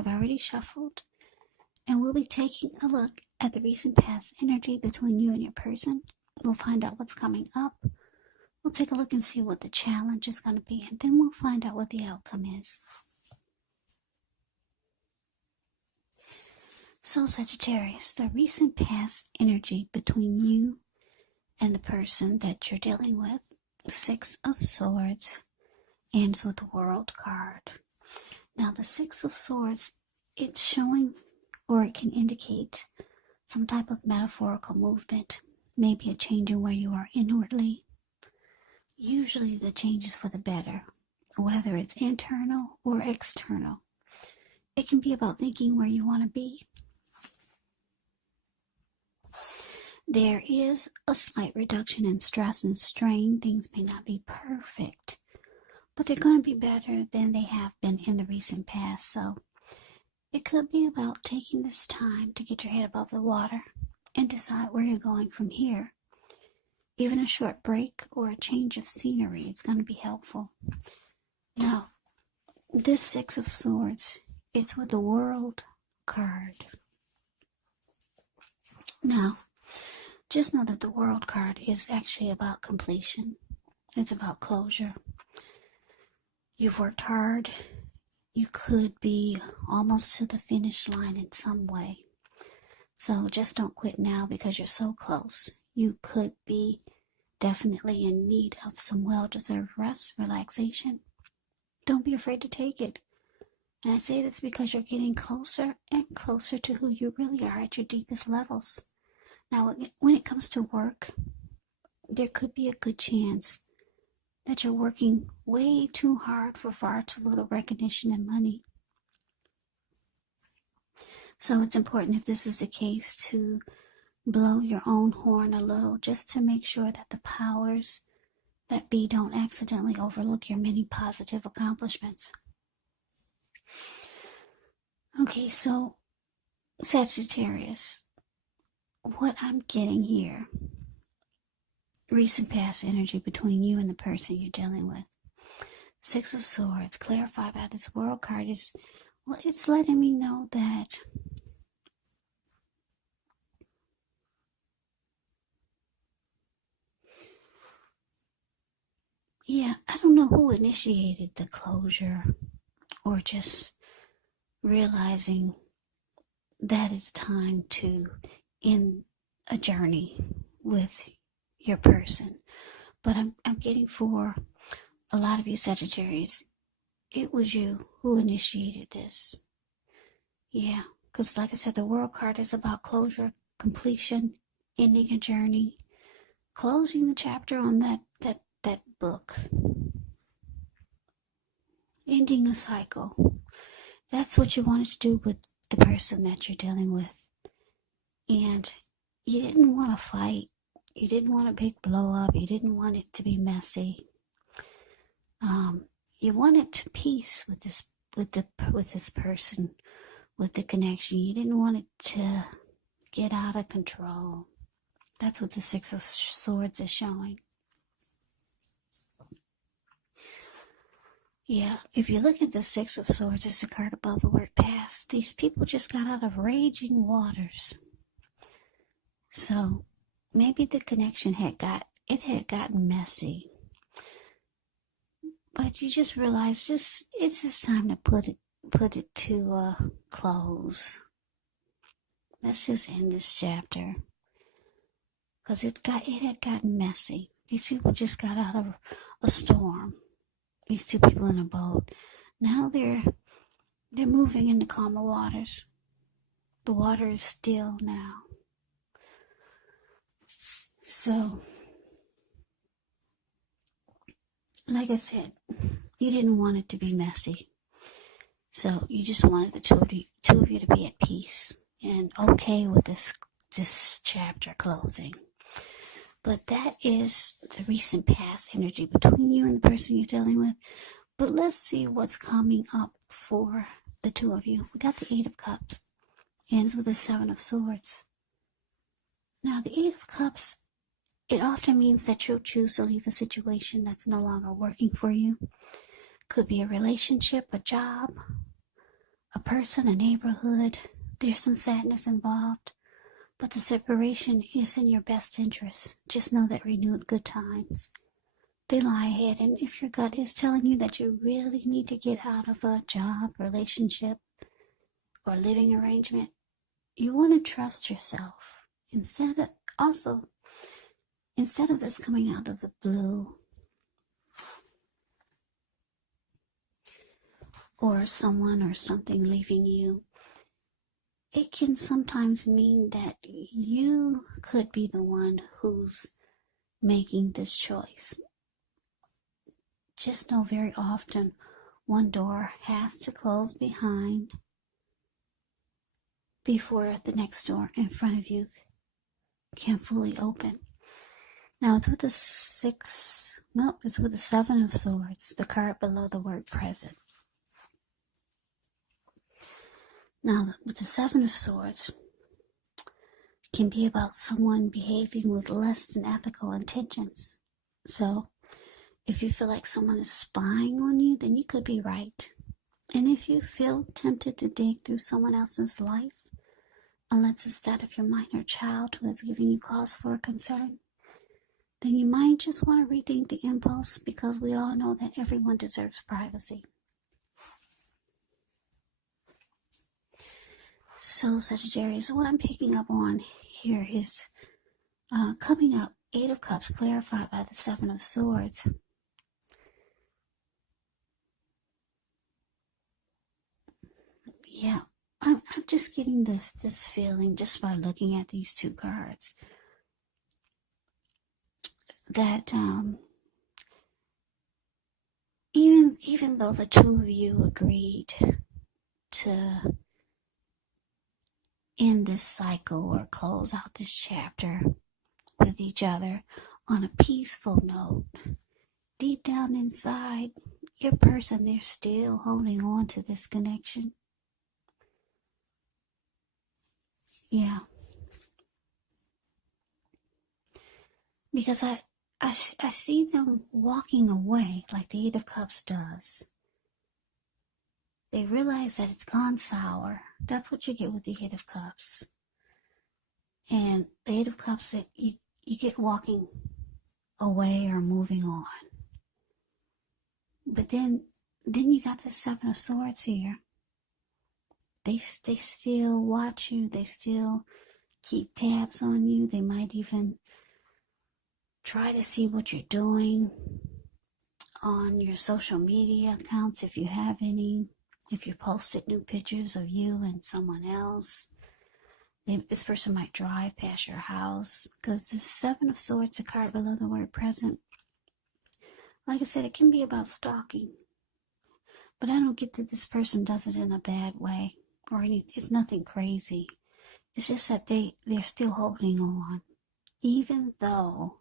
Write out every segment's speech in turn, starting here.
I've already shuffled, and we'll be taking a look at the recent past energy between you and your person. We'll find out what's coming up. We'll take a look and see what the challenge is going to be, and then we'll find out what the outcome is. So, Sagittarius, the recent past energy between you and the person that you're dealing with, Six of Swords, ends with the World card. Now, the Six of Swords, it's showing, or it can indicate some type of metaphorical movement, maybe a change in where you are inwardly. Usually the change is for the better, whether it's internal or external. It can be about thinking where you want to be. There is a slight reduction in stress and strain. Things may not be perfect, but they're going to be better than they have been in the recent past. So it could be about taking this time to get your head above the water and decide where you're going from here. Even a short break or a change of scenery is going to be helpful. Now, this Six of Swords, it's with the World card. Now, just know that the World card is actually about completion. It's about closure. You've worked hard. You could be almost to the finish line in some way. So just don't quit now because you're so close. You could be definitely in need of some well-deserved rest, relaxation. Don't be afraid to take it. And I say this because you're getting closer and closer to who you really are at your deepest levels. Now, when it comes to work, there could be a good chance that you're working way too hard for far too little recognition and money. So it's important, if this is the case, to blow your own horn a little, just to make sure that the powers that be don't accidentally overlook your many positive accomplishments. Okay, so Sagittarius, what I'm getting here, recent past energy between you and the person you're dealing with. Six of Swords, clarified by this World card, is, well, it's letting me know that I don't know who initiated the closure, or just realizing that it's time to end a journey with your person. But I'm getting, for a lot of you Sagittarius, it was you who initiated this. Yeah, because like I said, the World card is about closure, completion, ending a journey, closing the chapter on that book, ending a cycle. That's what you wanted to do with the person that you're dealing with. And you didn't want to fight. You didn't want a big blow up. You didn't want it to be messy. You wanted to peace with this person, with the connection. You didn't want it to get out of control. That's what the Six of Swords is showing. Yeah, if you look at the Six of Swords, it's a card above the word past. These people just got out of raging waters. So maybe the connection had gotten messy. But you just realize it's just time to put it to a close. Let's just end this chapter. Because it had gotten messy. These people just got out of a storm. These two people in a boat. Now they're moving into calmer waters. The water is still now. So, like I said, you didn't want it to be messy. So you just wanted the two of you to be at peace and okay with this chapter closing. But that is the recent past energy between you and the person you're dealing with. But let's see what's coming up for the two of you. We got the Eight of Cups. Ends with the Seven of Swords. Now, the Eight of Cups, it often means that you'll choose to leave a situation that's no longer working for you. Could be a relationship, a job, a person, a neighborhood. There's some sadness involved, but the separation is in your best interest. Just know that renewed good times, they lie ahead. And if your gut is telling you that you really need to get out of a job, relationship, or living arrangement, you want to trust yourself. Instead of this coming out of the blue, or someone or something leaving you, it can sometimes mean that you could be the one who's making this choice. Just know very often one door has to close before the next door in front of you can fully open. Now it's with the it's with the Seven of Swords, the card below the word present. Now with the Seven of Swords, can be about someone behaving with less than ethical intentions. So if you feel like someone is spying on you, then you could be right. And if you feel tempted to dig through someone else's life, unless it's that of your minor child who has given you cause for concern, then you might just want to rethink the impulse, because we all know that everyone deserves privacy. So Sagittarius, what I'm picking up on here is coming up, Eight of Cups clarified by the Seven of Swords. Yeah, I'm just getting this feeling just by looking at these two cards that even though the two of you agreed to end this cycle or close out this chapter with each other on a peaceful note, deep down inside, your person, they're still holding on to this connection. Yeah. Because I see them walking away like the Eight of Cups does. They realize that it's gone sour. That's what you get with the Eight of Cups. And the Eight of Cups, you get walking away or moving on. But then you got the Seven of Swords here. They still watch you. They still keep tabs on you. They might even try to see what you're doing on your social media accounts, if you have any. If you posted new pictures of you and someone else, this person might drive past your house. Because the Seven of Swords, the card below the word present, like I said, it can be about stalking. But I don't get that this person does it in a bad way or it's nothing crazy. It's just that they're still holding on, even though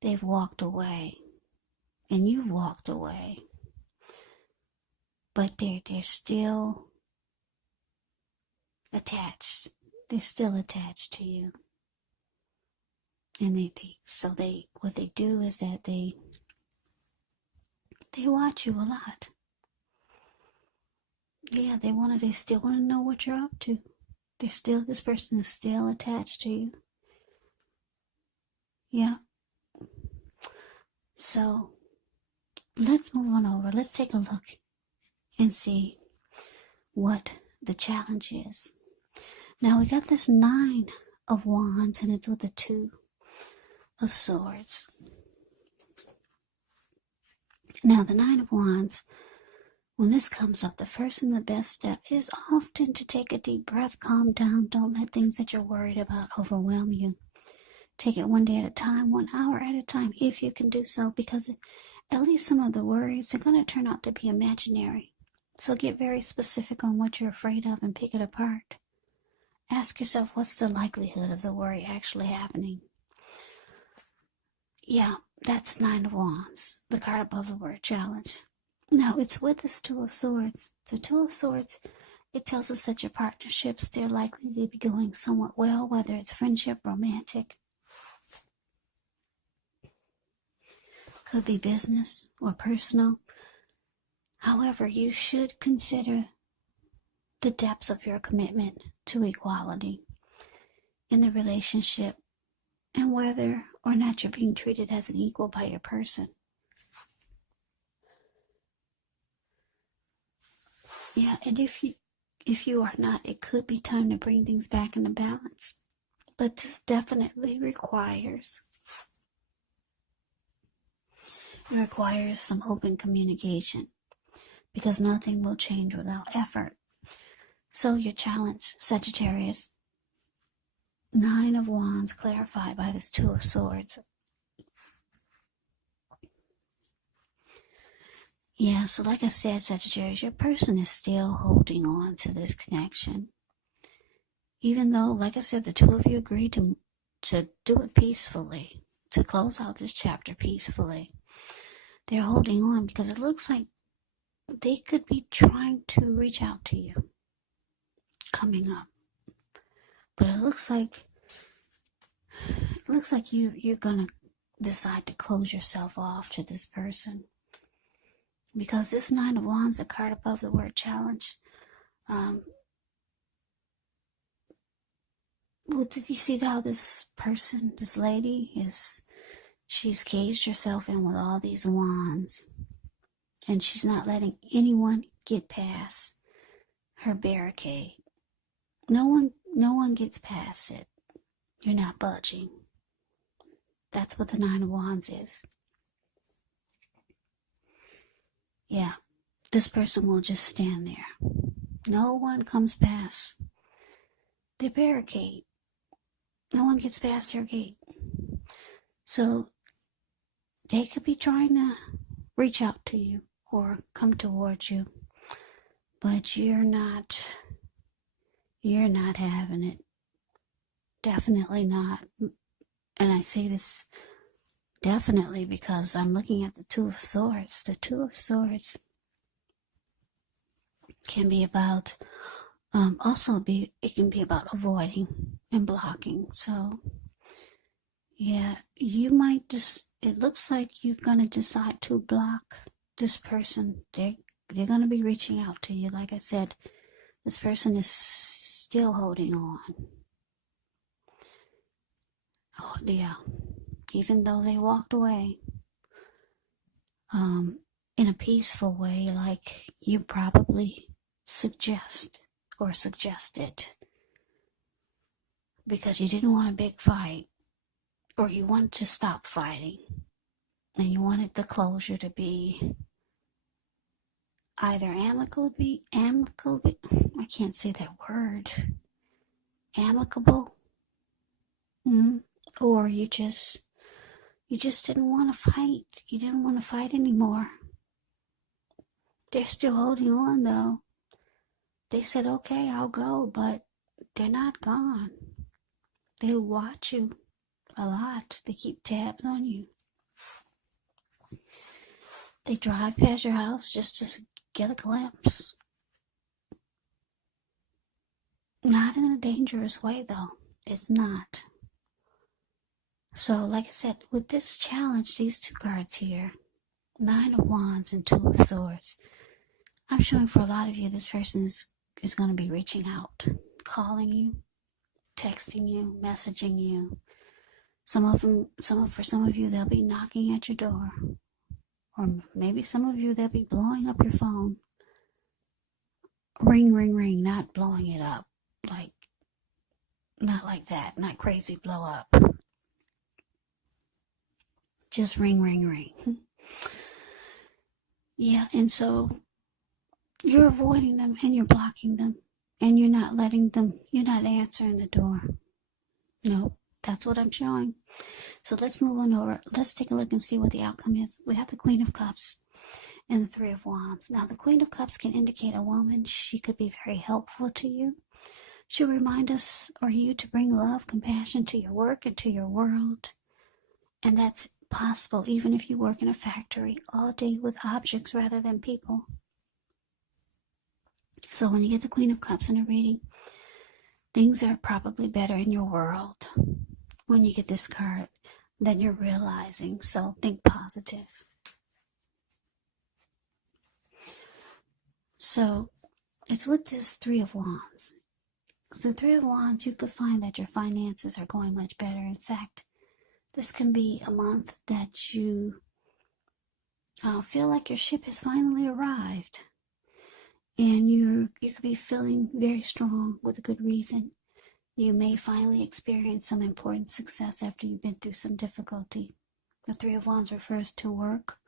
they've walked away and you've walked away. But they're still attached. They're still attached to you. And what they do is that they watch you a lot. Yeah, they still want to know what you're up to. This person is still attached to you. Yeah. So let's move on over. Let's take a look and see what the challenge is. Now we got this Nine of Wands, and it's with the Two of Swords. Now the Nine of Wands, when this comes up, the first and the best step is often to take a deep breath, calm down. Don't let things that you're worried about overwhelm you. Take it one day at a time, 1 hour at a time, if you can do so, because at least some of the worries are going to turn out to be imaginary. So get very specific on what you're afraid of and pick it apart. Ask yourself, what's the likelihood of the worry actually happening? Yeah, that's Nine of Wands, the card above the word challenge. Now, it's with this Two of Swords. The Two of Swords, it tells us that your partnerships, they're likely to be going somewhat well, whether it's friendship, romantic, could be business or personal. However, you should consider the depths of your commitment to equality in the relationship and whether or not you're being treated as an equal by your person. Yeah, and if you are not, it could be time to bring things back into balance. But this definitely requires some open communication, because nothing will change without effort. So your challenge, Sagittarius, 9 of Wands clarified by this 2 of Swords. Yeah, so like I said, Sagittarius, your person is still holding on to this connection. Even though, like I said, the 2 of you agreed to do it peacefully, to close out this chapter peacefully. They're holding on because it looks like they could be trying to reach out to you coming up. But it looks like you're gonna decide to close yourself off to this person. Because this 9 of Wands, a card above the word challenge, well, did you see how this person, this lady, she's caged herself in with all these wands, and she's not letting anyone get past her barricade. No one gets past it. You're not budging. That's what the 9 of Wands is. Yeah, this person will just stand there. No one comes past their barricade. No one gets past their gate. So they could be trying to reach out to you or come towards you, but you're not having it. Definitely not. And I say this definitely because I'm looking at the 2 of Swords. The 2 of Swords can be about, it can be about avoiding and blocking. So, yeah, you might it looks like you're going to decide to block this person. They're going to be reaching out to you. Like I said, this person is still holding on. Oh, yeah. Even though they walked away, in a peaceful way, like you probably suggested, because you didn't want a big fight, or you wanted to stop fighting, and you wanted the closure to be either amicably, I can't say that word, amicable, or you just didn't want to fight. You didn't want to fight anymore. They're still holding on, though. They said, okay, I'll go, but they're not gone. They watch you a lot. They keep tabs on you. They drive past your house just to get a glimpse. Not in a dangerous way, though. It's not. So, like I said, with this challenge, these 2 cards here, 9 of Wands and 2 of Swords, I'm showing for a lot of you, this person is going to be reaching out, calling you, texting you, messaging you. For some of you, they'll be knocking at your door. Or maybe some of you, they'll be blowing up your phone. Ring, ring, ring, not blowing it up. Not like that, not crazy blow up. Just ring, ring, ring. Yeah, and so you're avoiding them and you're blocking them and you're not answering the door. Nope, that's what I'm showing. So let's move on over. Let's take a look and see what the outcome is. We have the Queen of Cups and the 3 of Wands. Now, the Queen of Cups can indicate a woman. She could be very helpful to you. She'll remind us or you to bring love, compassion to your work and to your world. And that's possible even if you work in a factory all day with objects rather than people. So when you get the Queen of Cups in a reading, things are probably better in your world when you get this card than you're realizing. So think positive. So it's with this Three of Wands. The Three of Wands, you could find that your finances are going much better. In fact, this can be a month that you feel like your ship has finally arrived. And you could be feeling very strong with a good reason. You may finally experience some important success after you've been through some difficulty. The Three of Wands refers to work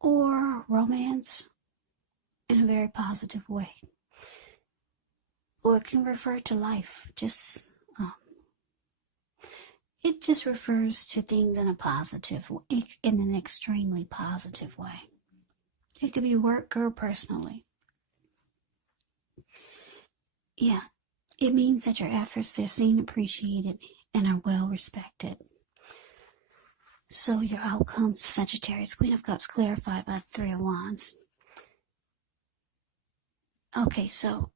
or romance in a very positive way. Or it can refer to life. It just refers to things in a positive, in an extremely positive way. It could be work or personally. Yeah, it means that your efforts, they're seen, appreciated, and are well respected. So your outcomes, Sagittarius, Queen of Cups, clarified by the Three of Wands. Okay, so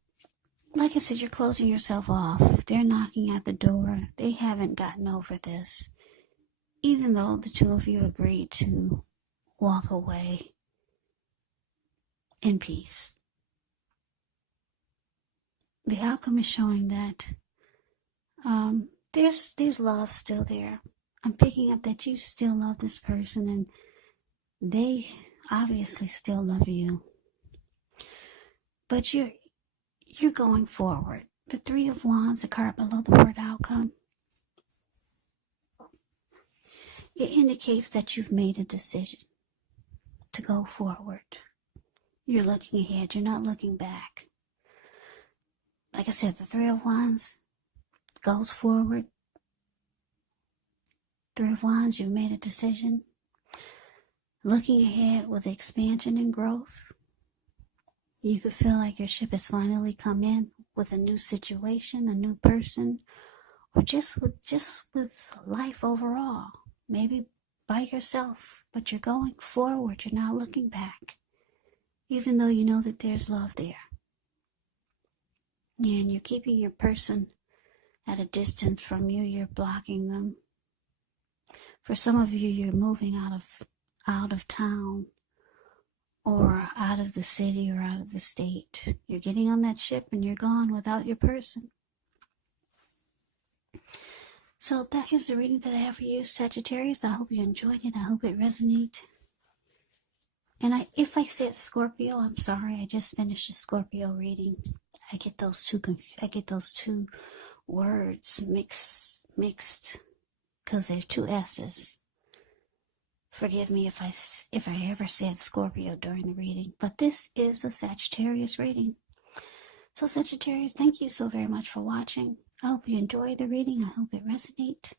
like I said, you're closing yourself off. They're knocking at the door. They haven't gotten over this. Even though the two of you agreed to walk away in peace. The outcome is showing that there's love still there. I'm picking up that you still love this person and they obviously still love you. But you're going forward. The Three of Wands, the card below the word outcome, it indicates that you've made a decision to go forward. You're looking ahead. You're not looking back. Like I said, the Three of Wands goes forward. Three of Wands, you've made a decision. Looking ahead with expansion and growth. You could feel like your ship has finally come in with a new situation, a new person, or just with life overall. Maybe by yourself, but you're going forward. You're not looking back, even though you know that there's love there. And you're keeping your person at a distance from you. You're blocking them. For some of you, you're moving out of town, or out of the city, or out of the state. You're getting on that ship and you're gone without your person. So that is the reading that I have for you, Sagittarius. I hope you enjoyed it. I hope it resonated. And if I said Scorpio, I'm sorry. I just finished a Scorpio reading. I get those two words mixed because they're two S's. Forgive me if I ever said Scorpio during the reading, but this is a Sagittarius reading. So Sagittarius, thank you so very much for watching. I hope you enjoy the reading. I hope it resonates.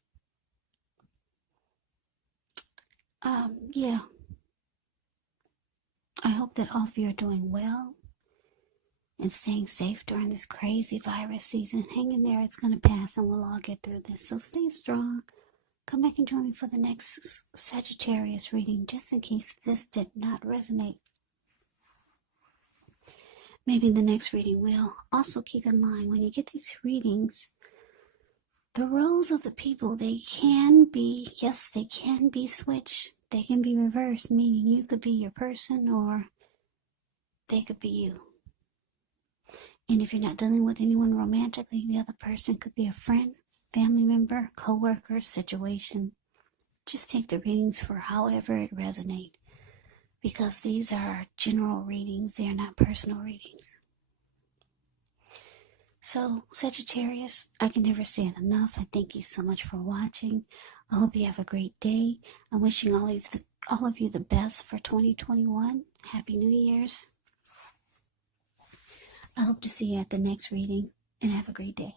Yeah. I hope that all of you are doing well and staying safe during this crazy virus season. Hang in there. It's going to pass and we'll all get through this. So stay strong. Come back and join me for the next Sagittarius reading, just in case this did not resonate. Maybe the next reading will. Also keep in mind, when you get these readings, the roles of the people, they can be switched. They can be reversed, meaning you could be your person or they could be you. And if you're not dealing with anyone romantically, the other person could be a friend, family member, co-worker, situation. Just take the readings for however it resonates, because these are general readings. They are not personal readings. So, Sagittarius, I can never say it enough. I thank you so much for watching. I hope you have a great day. I'm wishing all of you the best for 2021. Happy New Year's. I hope to see you at the next reading, and have a great day.